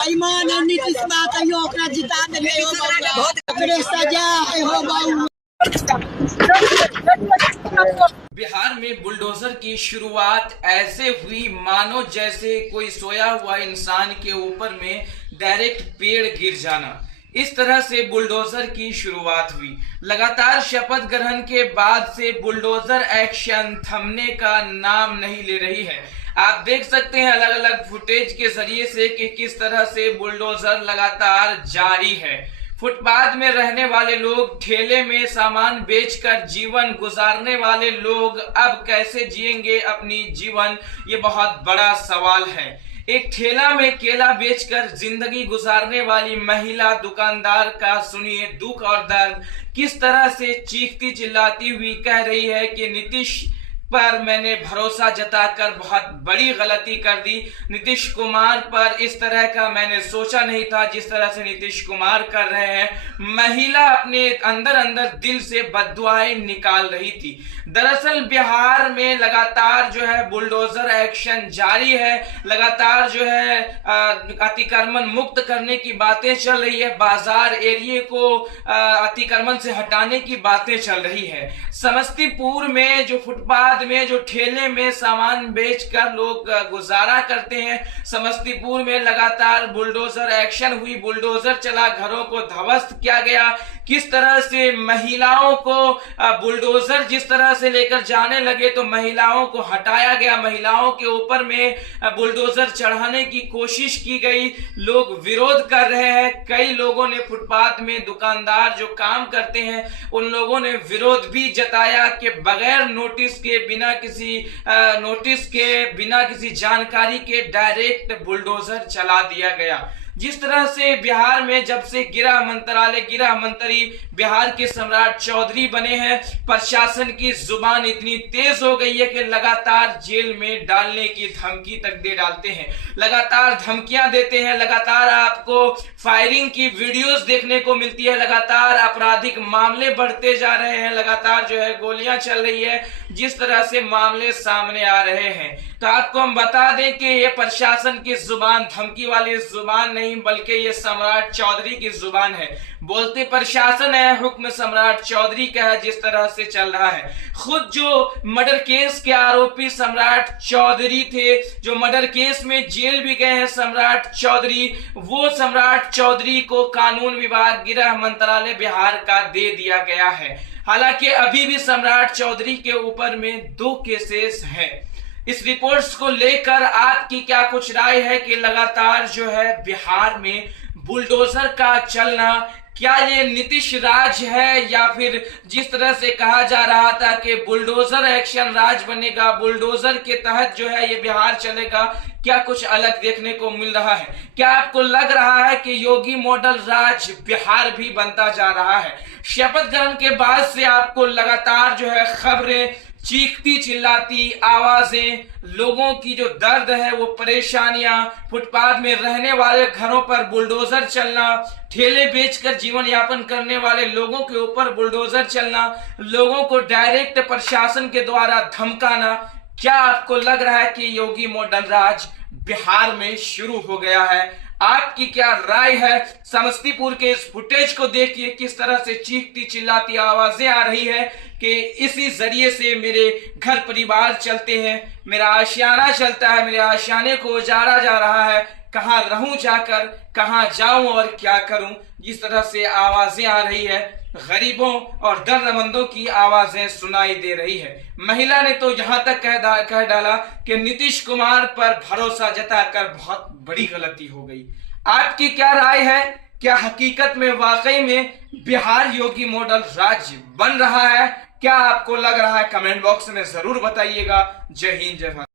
ईमान नीतीश बा कहियो ओकरा जिता देले हो ओकरे सजा हो बाऊ। बिहार में बुलडोजर की शुरुआत ऐसे हुई मानो जैसे कोई सोया हुआ इंसान के ऊपर में डायरेक्ट पेड़ गिर जाना। इस तरह से बुलडोजर की शुरुआत हुई। लगातार शपथ ग्रहण के बाद से बुलडोजर एक्शन थमने का नाम नहीं ले रही है। आप देख सकते हैं अलग अलग फुटेज के जरिए से कि किस तरह से बुलडोजर लगातार जारी है। फुटपाथ में रहने वाले लोग, ठेले में सामान बेचकर जीवन गुजारने वाले लोग अब कैसे जिएंगे अपनी जीवन, ये बहुत बड़ा सवाल है। एक ठेला में केला बेचकर जिंदगी गुजारने वाली महिला दुकानदार का सुनिए दुख और दर्द। किस तरह से चीखती चिल्लाती हुई कह रही है कि नीतीश पर मैंने भरोसा जताकर बहुत बड़ी गलती कर दी। नीतीश कुमार पर इस तरह का मैंने सोचा नहीं था जिस तरह से नीतीश कुमार कर रहे हैं। महिला अपने अंदर अंदर दिल से बद्दुआएं निकाल रही थी। दरअसल बिहार में लगातार जो है बुलडोजर एक्शन जारी है। लगातार जो है अतिक्रमण मुक्त करने की बातें चल रही है। बाजार एरिया को अतिक्रमण से हटाने की बातें चल रही है। समस्तीपुर में जो फुटपाथ में, जो ठेले में सामान बेचकर लोग गुजारा करते हैं, समस्तीपुर में लगातार बुलडोजर एक्शन हुई। बुलडोजर चला, घरों को ध्वस्त किया गया। किस तरह से महिलाओं को बुलडोजर जिस तरह से लेकर जाने लगे तो महिलाओं को हटाया गया। महिलाओं के ऊपर में बुलडोजर चढ़ाने की कोशिश की गई। लोग विरोध कर रहे हैं। कई लोगों ने फुटपाथ में दुकानदार जो काम करते हैं उन लोगों ने विरोध भी जताया कि बगैर नोटिस के, बिना किसी जानकारी के डायरेक्ट बुलडोजर चला दिया गया। जिस तरह से बिहार में जब से गृह मंत्री बिहार के सम्राट चौधरी बने हैं, प्रशासन की जुबान इतनी तेज हो गई है कि लगातार जेल में डालने की धमकी तक दे डालते हैं। लगातार धमकियां देते हैं। लगातार आपको फायरिंग की वीडियोस देखने को मिलती है। लगातार आपराधिक मामले बढ़ते जा रहे हैं। लगातार जो है गोलियां चल रही है। जिस तरह से मामले सामने आ रहे हैं तो आपको हम बता दें कि ये प्रशासन की जुबान धमकी वाली जुबान नहीं बल्कि ये सम्राट चौधरी की जुबान है। बोलते प्रशासन है, हुक्म सम्राट चौधरी का है। जिस तरह से चल रहा है, खुद जो मर्डर केस के आरोपी सम्राट चौधरी थे, जो मर्डर केस में जेल भी गए हैं सम्राट चौधरी, वो सम्राट चौधरी को कानून विभाग गृह मंत्रालय बिहार का दे दिया गया है। हालांकि अभी भी सम्राट चौधरी के ऊपर में 2 केसेस हैं। इस रिपोर्ट्स को लेकर आपकी क्या कुछ राय है कि लगातार जो है बिहार में बुलडोजर का चलना, क्या ये नीतीश राज है या फिर जिस तरह से कहा जा रहा था कि बुलडोजर एक्शन राज बनेगा, बुलडोजर के तहत जो है ये बिहार चलेगा, क्या कुछ अलग देखने को मिल रहा है? क्या आपको लग रहा है कि योगी मॉडल राज बिहार भी बनता जा रहा है? शपथ ग्रहण के बाद से आपको लगातार जो है खबरें, चीखती चिल्लाती आवाजें, लोगों की जो दर्द है, वो परेशानियां, फुटपाथ में रहने वाले घरों पर बुलडोजर चलना, ठेले बेचकर जीवन यापन करने वाले लोगों के ऊपर बुलडोजर चलना, लोगों को डायरेक्ट प्रशासन के द्वारा धमकाना, क्या आपको लग रहा है कि योगी मॉडल राज बिहार में शुरू हो गया है? आपकी क्या राय है? समस्तीपुर के इस फुटेज को देखिए, किस तरह से चीखती चिल्लाती आवाजें आ रही है कि इसी जरिए से मेरे घर परिवार चलते हैं, मेरा आशियाना चलता है, मेरे आशियाने को उजाड़ा जा रहा है, कहां रहूं जाकर, कहां जाऊं और क्या करूं। जिस तरह से आवाजें आ रही है, गरीबों और दर्दमंदों की आवाजें सुनाई दे रही है। महिला ने तो यहां तक कह डाला कि नीतीश कुमार पर भरोसा जताकर बहुत बड़ी गलती हो गई। आपकी क्या राय है? क्या हकीकत में वाकई में बिहार योगी मॉडल राज्य बन रहा है? क्या आपको लग रहा है? कमेंट बॉक्स में जरूर बताइएगा। जय हिंद, जय भारत।